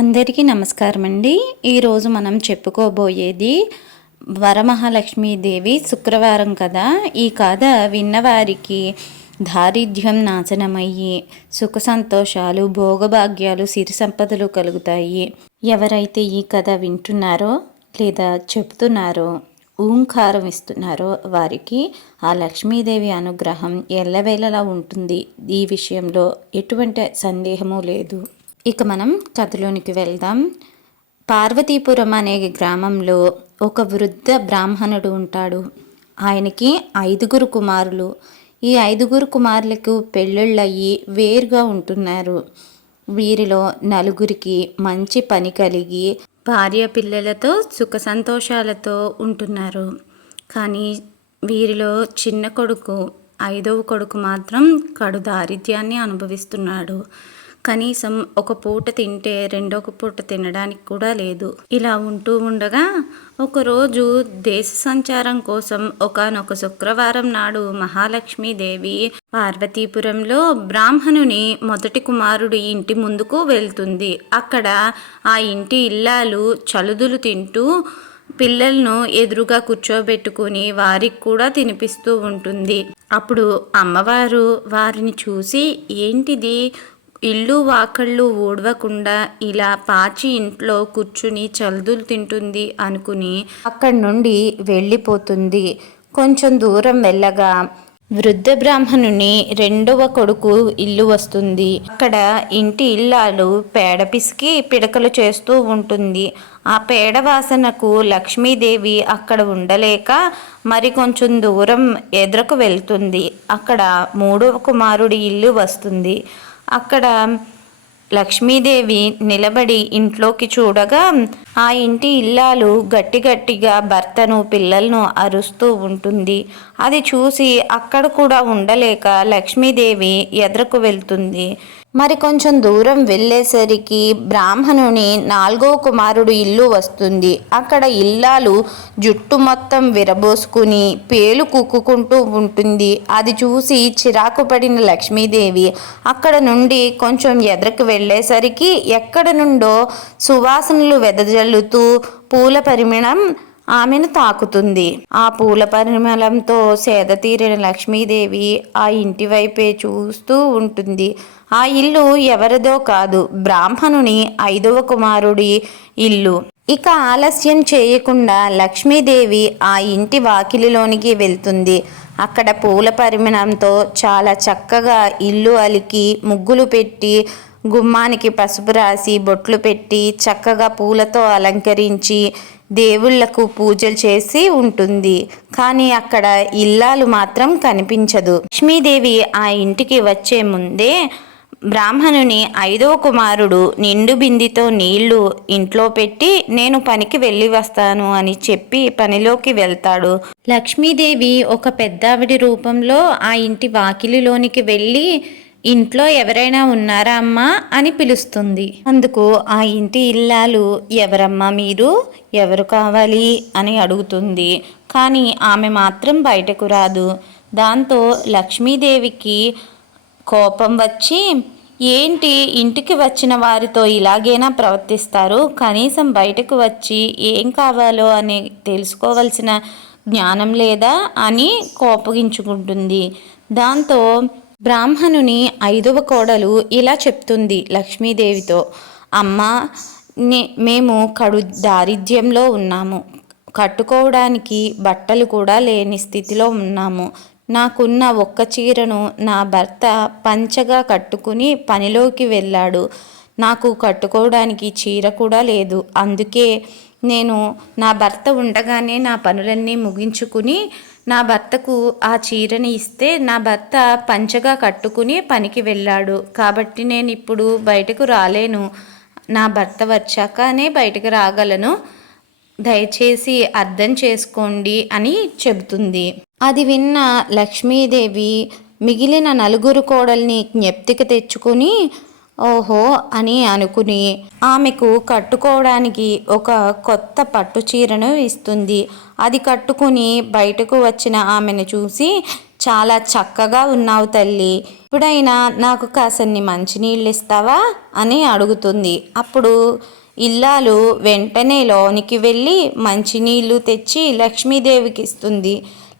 అందరికీ నమస్కారం అండి. ఈరోజు మనం చెప్పుకోబోయేది వరమహాలక్ష్మీదేవి శుక్రవారం కదా. ఈ కథ విన్నవారికి దారిద్ర్యం నాశనమయ్యి సుఖ సంతోషాలు, భోగభాగ్యాలు, సిరి సంపదలు కలుగుతాయి. ఎవరైతే ఈ కథ వింటున్నారో లేదా చెప్తున్నారో, ఓంకారం ఇస్తున్నారో వారికి ఆ లక్ష్మీదేవి అనుగ్రహం ఎల్లవేళలా ఉంటుంది. ఈ విషయంలో ఎటువంటి సందేహము లేదు. ఇక మనం కథలోనికి వెళ్దాం. పార్వతీపురం అనే గ్రామంలో ఒక వృద్ధ బ్రాహ్మణుడు ఉంటాడు. ఆయనకి 5 కుమారులు. ఈ 5 కుమారులకు పెళ్ళిళ్ళయ్యి వేరుగా ఉంటున్నారు. వీరిలో 4 మంచి పని కలిగి భార్య పిల్లలతో సుఖ సంతోషాలతో ఉంటున్నారు. కానీ వీరిలో చిన్న కొడుకు 5వ కొడుకు మాత్రం కడు దారిద్ర్యాన్ని అనుభవిస్తున్నాడు. కనీసం ఒక పూట తింటే రెండొక పూట తినడానికి కూడా లేదు. ఇలా ఉంటూ ఉండగా ఒకరోజు దేశ సంచారం కోసం ఒకానొక శుక్రవారం నాడు మహాలక్ష్మీదేవి పార్వతీపురంలో బ్రాహ్మణుని మొదటి కుమారుడి ఇంటి ముందుకు వెళ్తుంది. అక్కడ ఆ ఇంటి ఇల్లాలు చలుదులు తింటూ పిల్లలను ఎదురుగా కూర్చోబెట్టుకుని వారికి కూడా తినిపిస్తూ ఉంటుంది. అప్పుడు అమ్మవారు వారిని చూసి, ఏంటిది, ఇల్లు వాకళ్ళు ఊడవకుండా ఇలా పాచి ఇంట్లో కూర్చుని చల్దులు తింటుంది అనుకుని అక్కడి నుండి వెళ్ళిపోతుంది. కొంచెం దూరం వెళ్ళగా వృద్ధ బ్రాహ్మణుని 2వ కొడుకు ఇల్లు వస్తుంది. అక్కడ ఇంటి ఇల్లాలు పేడ పిసికి పిడకలు చేస్తూ ఉంటుంది. ఆ పేడ వాసనకు లక్ష్మీదేవి అక్కడ ఉండలేక మరి కొంచెం దూరం ఎదురకు వెళ్తుంది. అక్కడ 3వ కుమారుడి ఇల్లు వస్తుంది. అక్కడ లక్ష్మీదేవి నిలబడి ఇంట్లోకి చూడగా ఆ ఇంటి ఇల్లాలు గట్టిగా భర్తను పిల్లలను అరుస్తూ ఉంటుంది. అది చూసి అక్కడ కూడా ఉండలేక లక్ష్మీదేవి ఎదురుకు వెళ్తుంది. మరి కొంచెం దూరం వెళ్ళేసరికి బ్రాహ్మణుని 4వ కుమారుడు ఇల్లు వస్తుంది. అక్కడ ఇల్లాలు జుట్టు మొత్తం విరబోసుకుని పేలు కుక్కుంటూ ఉంటుంది. అది చూసి చిరాకు పడిన లక్ష్మీదేవి అక్కడ నుండి కొంచెం ఎదురుకు వెళ్ళేసరికి ఎక్కడ నుండో సువాసనలు వెదజల్లుతూ పూల పరిమళం ఆమెను తాకుతుంది. ఆ పూల పరిమళంతో సేద తీరిన లక్ష్మీదేవి ఆ ఇంటి వైపే చూస్తూ ఉంటుంది. ఆ ఇల్లు ఎవరిదో కాదు, బ్రాహ్మణుని 5వ కుమారుడి ఇల్లు. ఇక ఆలస్యం చేయకుండా లక్ష్మీదేవి ఆ ఇంటి వాకిలిలోనికి వెళ్తుంది. అక్కడ పూల పరిమళంతో చాలా చక్కగా ఇల్లు అలికి ముగ్గులు పెట్టి గుమ్మానికి పసుపు రాసి బొట్లు పెట్టి చక్కగా పూలతో అలంకరించి దేవుళ్లకు పూజలు చేసి ఉంటుంది. కానీ అక్కడ ఇల్లాలు మాత్రం కనిపించదు. లక్ష్మీదేవి ఆ ఇంటికి వచ్చే ముందే బ్రాహ్మణుని 5వ కుమారుడు నిండు బిందితో నీళ్లు ఇంట్లో పెట్టి నేను పనికి వెళ్ళి వస్తాను అని చెప్పి పనిలోకి వెళ్తాడు. లక్ష్మీదేవి ఒక పెద్దావిడి రూపంలో ఆ ఇంటి వాకిలిలోనికి వెళ్ళి, ఇంట్లో ఎవరైనా ఉన్నారా అమ్మా అని పిలుస్తుంది. అందుకు ఆ ఇంటి ఇల్లాలు, ఎవరమ్మా మీరు, ఎవరు కావాలి అని అడుగుతుంది. కానీ ఆమె మాత్రం బయటకు రాదు. దాంతో లక్ష్మీదేవికి కోపం వచ్చి, ఏంటి ఇంటికి వచ్చిన వారితో ఇలాగైనా ప్రవర్తిస్తారు, కనీసం బయటకు వచ్చి ఏం కావాలో అని తెలుసుకోవాల్సిన జ్ఞానం లేదా అని కోపగించుకుంటుంది. దాంతో బ్రాహ్మణుని 5వ కోడలు ఇలా చెప్తుంది లక్ష్మీదేవితో, అమ్మా, మేము కడు దారిద్ర్యంలో ఉన్నాము, కట్టుకోవడానికి బట్టలు కూడా లేని స్థితిలో ఉన్నాము. నాకున్న ఒక్క చీరను నా భర్త పంచగా కట్టుకుని పనిలోకి వెళ్ళాడు. నాకు కట్టుకోవడానికి చీర కూడా లేదు. అందుకే నేను నా భర్త ఉండగానే నా పనులన్నీ ముగించుకుని నా భర్తకు ఆ చీరని ఇస్తే నా భర్త పంచగా కట్టుకుని పనికి వెళ్ళాడు. కాబట్టి నేను ఇప్పుడు బయటకు రాలేను. నా భర్త వచ్చాకనే బయటకు రాగలను. దయచేసి అర్థం చేసుకోండి అని చెబుతుంది. అది విన్న లక్ష్మీదేవి మిగిలిన 4 కోడల్ని జ్ఞప్తికి తెచ్చుకుని ఓహో అని అనుకుని ఆమెకు కట్టుకోవడానికి ఒక కొత్త పట్టు చీరను ఇస్తుంది. అది కట్టుకుని బయటకు వచ్చిన ఆమెను చూసి, చాలా చక్కగా ఉన్నావు తల్లి, ఇప్పుడైనా నాకు కాసన్ని మంచినీళ్ళు ఇస్తావా అని అడుగుతుంది. అప్పుడు ఇల్లాలు వెంటనే లోనికి వెళ్ళి మంచినీళ్ళు తెచ్చి లక్ష్మీదేవికి ఇస్తుంది.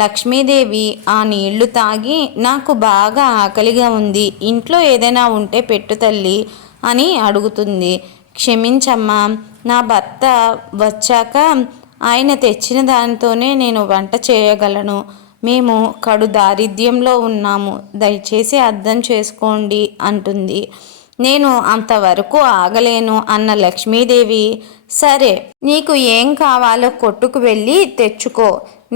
లక్ష్మీదేవి ఆ నీళ్లు తాగి నాకు బాగా ఆకలిగా ఉంది, ఇంట్లో ఏదైనా ఉంటే పెట్టు తల్లి అని అడుగుతుంది. క్షమించమ్మా, నా భర్త వచ్చాక ఆయన తెచ్చిన దానితోనే నేను వంట చేయగలను. మేము కడు దారిద్ర్యంలో ఉన్నాము, దయచేసి అర్థం చేసుకోండి అంటుంది. నేను అంతవరకు ఆగలేను అన్న లక్ష్మీదేవి, సరే నీకు ఏం కావాలో కొట్టుకు వెళ్ళి తెచ్చుకో,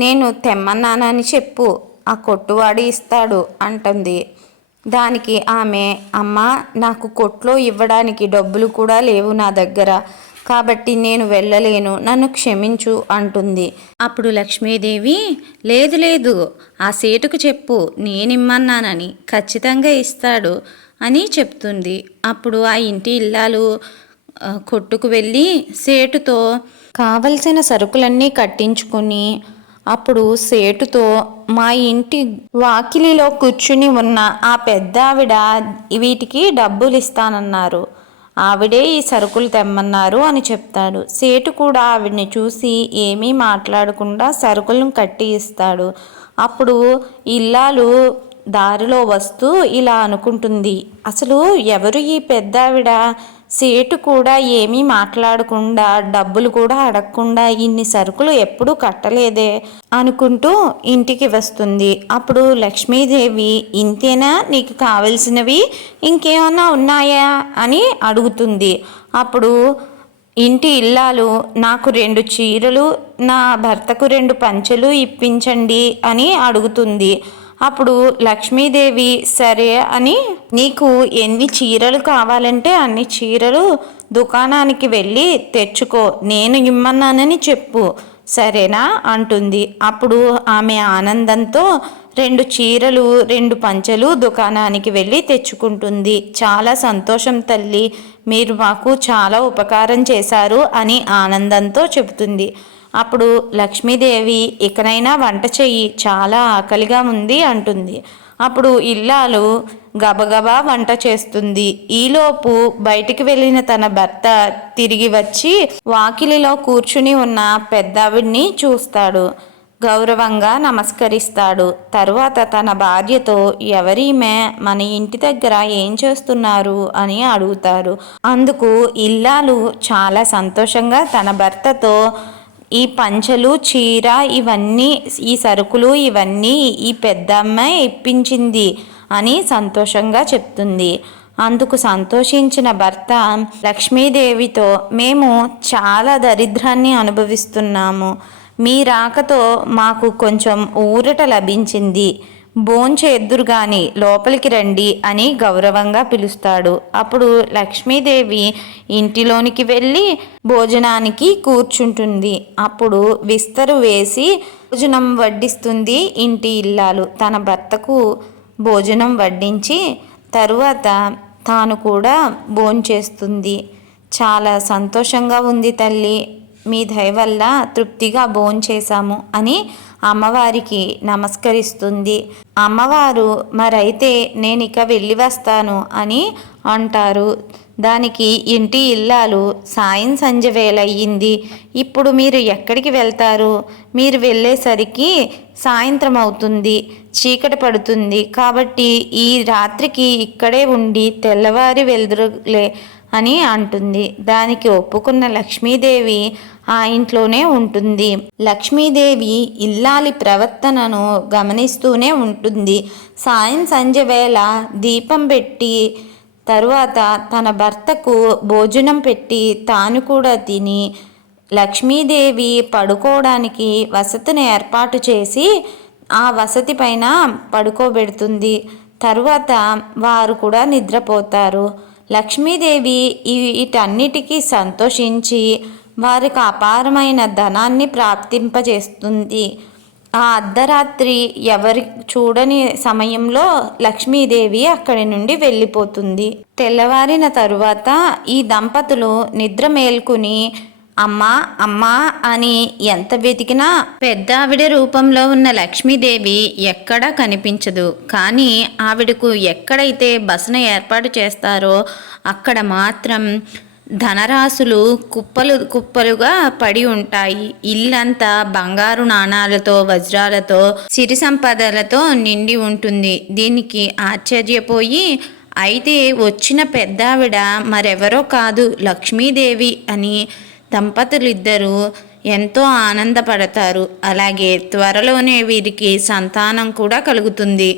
నేను తెమ్మన్నానని చెప్పు, ఆ కొట్టువాడి ఇస్తాడు అంటుంది. దానికి ఆమె, అమ్మ నాకు కొట్లో ఇవ్వడానికి డబ్బులు కూడా లేవు నా దగ్గర, కాబట్టి నేను వెళ్ళలేను, నన్ను క్షమించు అంటుంది. అప్పుడు లక్ష్మీదేవి, లేదు లేదు, ఆ సేటుకు చెప్పు నేనిమ్మన్నానని, ఖచ్చితంగా ఇస్తాడు అని చెప్తుంది. అప్పుడు ఆ ఇంటి ఇల్లాలు కొట్టుకు వెళ్ళి సేటుతో కావలసిన సరుకులన్నీ కట్టించుకొని, అప్పుడు సేటుతో మా ఇంటి వాకిలిలో కూర్చుని ఉన్న ఆ పెద్దావిడ వీటికి డబ్బులు ఇస్తానన్నారు, ఆవిడే ఈ సరుకులు తెమ్మన్నారు అని చెప్తాడు. సేటు కూడా ఆవిడ్ని చూసి ఏమీ మాట్లాడకుండా సరుకులను కట్టి ఇస్తాడు. అప్పుడు ఇల్లాలు దారిలో వస్తూ ఇలా అనుకుంటుంది, అసలు ఎవరు ఈ పెద్దావిడ, సేటు కూడా ఏమీ మాట్లాడకుండా డబ్బులు కూడా అడగకుండా ఇన్ని సరుకులు ఎప్పుడూ కట్టలేదే అనుకుంటూ ఇంటికి వస్తుంది. అప్పుడు లక్ష్మీదేవి, ఇంతేనా నీకు కావలసినవి, ఇంకేమన్నా ఉన్నాయా అని అడుగుతుంది. అప్పుడు ఇంటి ఇల్లాలు, నాకు 2 చీరలు, నా భర్తకు 2 పంచెలు ఇప్పించండి అని అడుగుతుంది. అప్పుడు లక్ష్మీదేవి, సరే అని నీకు ఎన్ని చీరలు కావాలంటే అన్ని చీరలు దుకాణానికి వెళ్ళి తెచ్చుకో, నేను ఇమ్మన్నానని చెప్పు, సరేనా అంటుంది. అప్పుడు ఆమె ఆనందంతో 2 చీరలు 2 పంచెలు దుకాణానికి వెళ్ళి తెచ్చుకుంటుంది. చాలా సంతోషం తల్లి, మీరు మాకు చాలా ఉపకారం చేశారు అని ఆనందంతో చెబుతుంది. అప్పుడు లక్ష్మీదేవి, ఇకనైనా వంట చెయ్యి, చాలా ఆకలిగా ఉంది అంటుంది. అప్పుడు ఇల్లాలు గబగబా వంట చేస్తుంది. ఈలోపు బయటికి వెళ్ళిన తన భర్త తిరిగి వచ్చి వాకిలిలో కూర్చుని ఉన్న పెద్దావిడ్ని చూస్తాడు. గౌరవంగా నమస్కరిస్తాడు. తరువాత తన భార్యతో, ఎవరీమే, మన ఇంటి దగ్గర ఏం చేస్తున్నారు అని అడుగుతారు. అందుకు ఇల్లాలు చాలా సంతోషంగా తన భర్తతో, ఈ పంచలు, చీర, ఇవన్నీ, ఈ సరుకులు ఇవన్నీ ఈ పెద్దమ్మాయి ఇప్పించింది అని సంతోషంగా చెప్తుంది. అందుకు సంతోషించిన భర్త లక్ష్మీదేవితో, మేము చాలా దరిద్రాన్ని అనుభవిస్తున్నాము, మీ రాకతో మాకు కొంచెం ఊరట లభించింది, భోంచేద్దురు గాని లోపలికి రండి అని గౌరవంగా పిలుస్తాడు. అప్పుడు లక్ష్మీదేవి ఇంటిలోనికి వెళ్ళి భోజనానికి కూర్చుంటుంది. అప్పుడు విస్తరు వేసి భోజనం వడ్డిస్తుంది ఇంటి ఇల్లాలు. తన భర్తకు భోజనం వడ్డించి తరువాత తాను కూడా భోంచేస్తుంది. చాలా సంతోషంగా ఉంది తల్లి, మీ దయ వల్ల తృప్తిగా భోంచేశాము అని అమ్మవారికి నమస్కరిస్తుంది. అమ్మవారు, మరైతే నేను ఇక వెళ్ళి వస్తాను అని అంటారు. దానికి ఇంటి ఇల్లాలు, సాయం సంధ్య వేళ అయ్యింది, ఇప్పుడు మీరు ఎక్కడికి వెళ్తారు, మీరు వెళ్ళేసరికి సాయంత్రం అవుతుంది, చీకటి పడుతుంది, కాబట్టి ఈ రాత్రికి ఇక్కడే ఉండి తెల్లవారి వెళ్దురులే అని అంటుంది. దానికి ఒప్పుకున్న లక్ష్మీదేవి ఆ ఇంట్లోనే ఉంటుంది. లక్ష్మీదేవి ఇల్లాలి ప్రవర్తనను గమనిస్తూనే ఉంటుంది. సాయం సంధ్య వేళ దీపం పెట్టి తరువాత తన భర్తకు భోజనం పెట్టి తాను కూడా తిని లక్ష్మీదేవి పడుకోవడానికి వసతిని ఏర్పాటు చేసి ఆ వసతి పైన పడుకోబెడుతుంది. తరువాత వారు కూడా నిద్రపోతారు. లక్ష్మీదేవి వీటన్నిటికీ సంతోషించి వారికి అపారమైన ధనాన్ని ప్రాప్తింపజేస్తుంది. ఆ అర్ధరాత్రి ఎవరి చూడని సమయంలో లక్ష్మీదేవి అక్కడి నుండి వెళ్ళిపోతుంది. తెల్లవారిన తరువాత ఈ దంపతులు నిద్ర మేల్కొని అమ్మా అమ్మా అని ఎంత వెతికినా పెద్ద ఆవిడ రూపంలో ఉన్న లక్ష్మీదేవి ఎక్కడా కనిపించదు. కానీ ఆవిడకు ఎక్కడైతే బసన ఏర్పాటు చేస్తారో అక్కడ మాత్రం ధనరాశులు కుప్పలు కుప్పలుగా పడి ఉంటాయి. ఇల్లంతా బంగారు నాణాలతో, వజ్రాలతో, సిరి సంపదలతో నిండి ఉంటుంది. దీనికి ఆశ్చర్యపోయి, అయితే వచ్చిన పెద్దావిడ మరెవరో కాదు లక్ష్మీదేవి అని దంపతులిద్దరూ ఎంతో ఆనందపడతారు. అలాగే త్వరలోనే వీరికి సంతానం కూడా కలుగుతుంది.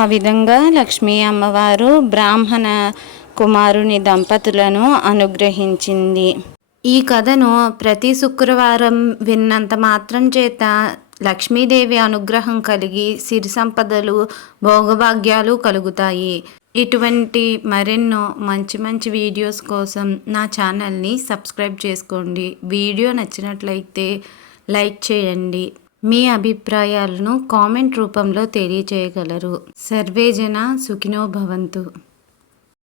ఆ విధంగా లక్ష్మీ అమ్మవారు బ్రాహ్మణ కుమారుని దంపతులను అనుగ్రహించింది. ఈ కథను ప్రతి శుక్రవారం విన్నంత మాత్రం చేత లక్ష్మీదేవి అనుగ్రహం కలిగి సిరి సంపదలు, భోగభాగ్యాలు కలుగుతాయి. ఇటువంటి మరెన్నో మంచి మంచి వీడియోస్ కోసం నా ఛానల్ని సబ్స్క్రైబ్ చేసుకోండి. వీడియో నచ్చినట్లయితే లైక్ చేయండి. మీ అభిప్రాయాలను కామెంట్ రూపంలో తెలియజేయగలరు. సర్వేజన సుఖినో భవంతు.